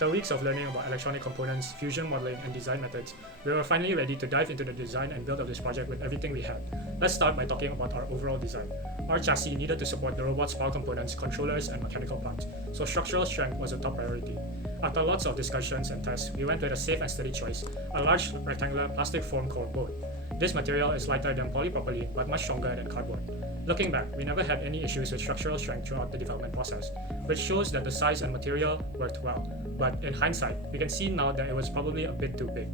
After weeks of learning about electronic components, fusion modeling, and design methods, we were finally ready to dive into the design and build of this project with everything we had. Let's start by talking about our overall design. Our chassis needed to support the robot's power components, controllers, and mechanical parts, so structural strength was a top priority. After lots of discussions and tests, we went with a safe and steady choice, a large rectangular plastic foam called boat. This material is lighter than polypropylene but much stronger than cardboard. Looking back, we never had any issues with structural strength throughout the development process, which shows that the size and material worked well. But in hindsight, we can see now that it was probably a bit too big.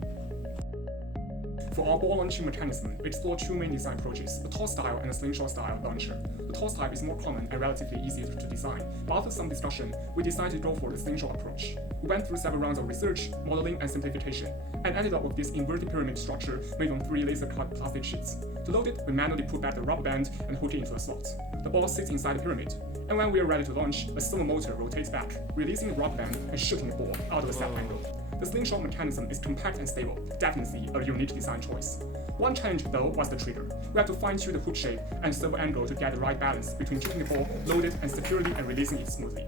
For our ball launching mechanism, we explored two main design approaches, a toss style and a slingshot style launcher. The toss type is more common and relatively easy to design, but after some discussion, we decided to go for the slingshot approach. We went through several rounds of research, modeling, and simplification, and ended up with this inverted pyramid structure made on 3 laser-cut plastic sheets. To load it, we manually put back the rubber band and hook it into a slot. The ball sits inside the pyramid, and when we are ready to launch, a servo motor rotates back, releasing the rubber band and shooting the ball out of a set angle. The slingshot mechanism is compact and stable, definitely a unique design choice. One challenge, though, was the trigger. We had to fine-tune the hook shape and servo angle to get the right balance between keeping the ball loaded and securely and releasing it smoothly.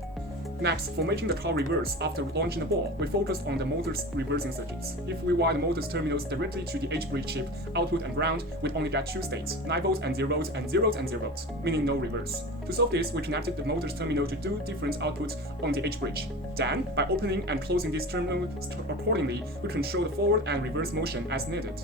Next, for making the car reverse after launching the ball, we focused on the motor's reversing circuits. If we wire the motor's terminals directly to the H-bridge chip, output and ground, we'd only get 2 states, 9 volts and 0 volts and 0 volts and 0 volts, meaning no reverse. To solve this, we connected the motor's terminal to 2 different outputs on the H-bridge. Then, by opening and closing these terminals accordingly, we control the forward and reverse motion as needed.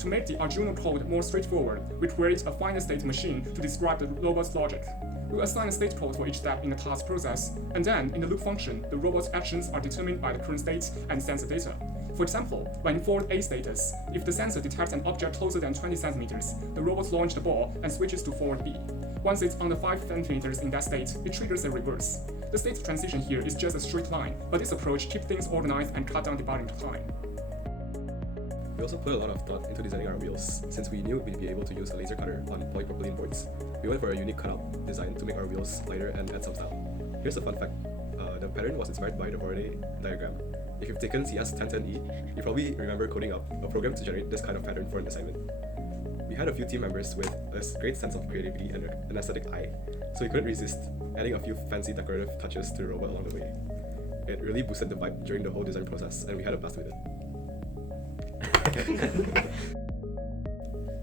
To make the Arduino code more straightforward, we create a final state machine to describe the robot's logic. We assign a state code for each step in the task process, and then, in the loop function, the robot's actions are determined by the current state and sensor data. For example, when in forward A status, if the sensor detects an object closer than 20 centimeters, the robot launches the ball and switches to forward B. Once it's under 5 centimeters in that state, it triggers a reverse. The state transition here is just a straight line, but this approach keeps things organized and cut down debugging time. We also put a lot of thought into designing our wheels, since we knew we'd be able to use a laser cutter on polypropylene boards. We went for a unique cutout design to make our wheels lighter and add some style. Here's a fun fact. The pattern was inspired by the Faraday diagram. If you've taken CS1010E, you probably remember coding up a program to generate this kind of pattern for an assignment. We had a few team members with a great sense of creativity and an aesthetic eye, so we couldn't resist adding a few fancy decorative touches to the robot along the way. It really boosted the vibe during the whole design process, and we had a blast with it.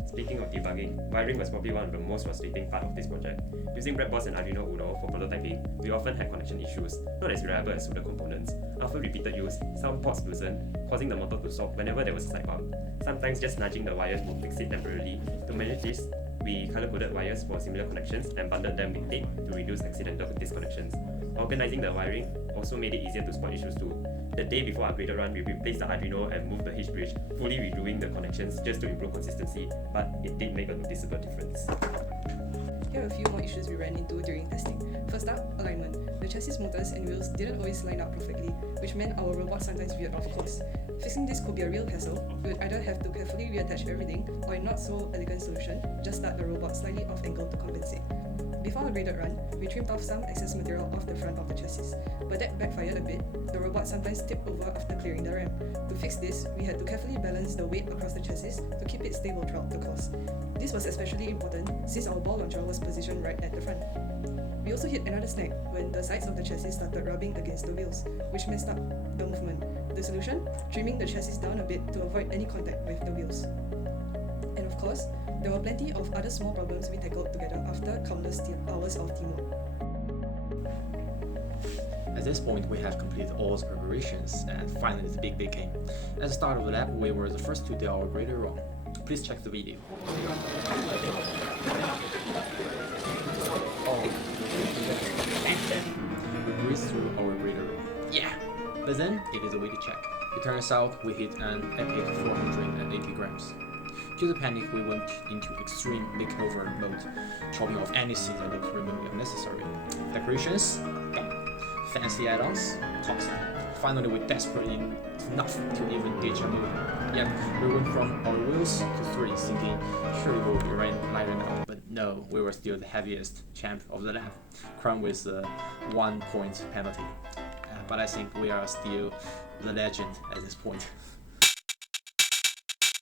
Speaking of debugging, wiring was probably one of the most frustrating part of this project. Using breadboards and Arduino Uno for prototyping, we often had connection issues, not as reliable as pseudo components. After repeated use, some ports loosened, causing the motor to stop whenever there was a side bump. Sometimes just nudging the wires would fix it temporarily. To manage this, we color-coded wires for similar connections and bundled them with tape to reduce accidental disconnections. Organizing the wiring also made it easier to spot issues too. The day before our beta run, we replaced the Arduino and moved the H-bridge, fully redoing the connections just to improve consistency, but it did make a noticeable difference. Here are a few more issues we ran into during testing. First up, alignment. The chassis motors and wheels didn't always line up perfectly, which meant our robot sometimes veered off course. Fixing this could be a real hassle. We would either have to carefully reattach everything, or in not so elegant solution, just start the robot slightly off angle to compensate. Before the graded run, we trimmed off some excess material off the front of the chassis, but that backfired a bit. The robot sometimes tipped over after clearing the ramp. To fix this, we had to carefully balance the weight across the chassis to keep it stable throughout the course. This was especially important since our ball launcher was positioned right at the front. We also hit another snag when the sides of the chassis started rubbing against the wheels, which messed up the movement. The solution? Trimming the chassis down a bit to avoid any contact with the wheels. And of course, there were plenty of other small problems we tackled together after countless hours of teamwork. At this point, we have completed all the preparations, and finally the big day came. At the start of the lab, we were the first to do our grader run. Please check the video. We breezed through our grader run. Yeah! But then, it is a way to check. It turns out we hit an epic 480 grams. Due to panic, we went into extreme makeover mode, chopping off anything that looked remotely unnecessary. Decorations? Gone. Fancy add-ons? Tossed. Finally, we desperately enough to even gauge a mood. Yep, we went from our wheels to 3, thinking surely we'll be lighter now, but no, we were still the heaviest champ of the lab, crowned with a 1-point penalty. But I think we are still the legend at this point.